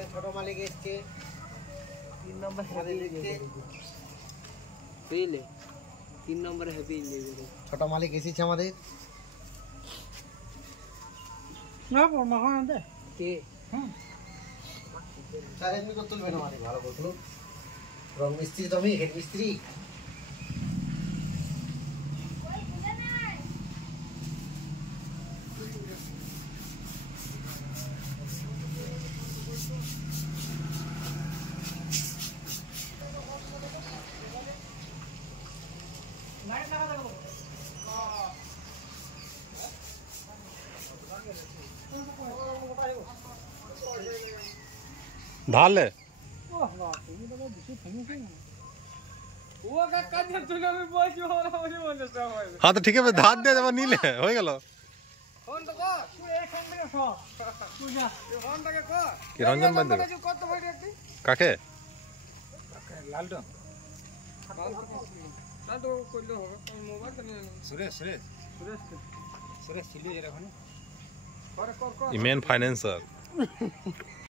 আমাদের ছোট মালিক এসছে 3 নম্বর হেভি বুঝলে 3 নম্বরে হেভি ছোট মালিক এসেছে আমাদের না মাখন দে কে স্যার এমনি তো তুলবে না মানে ভালো বলতো রং মিস্ত্রি তো আমি হেড মিস্ত্রি ढाल ले हाँ तो ठीक है धार दे जब नीले हो गल रंजन बंद काके मेन फाइनेंसर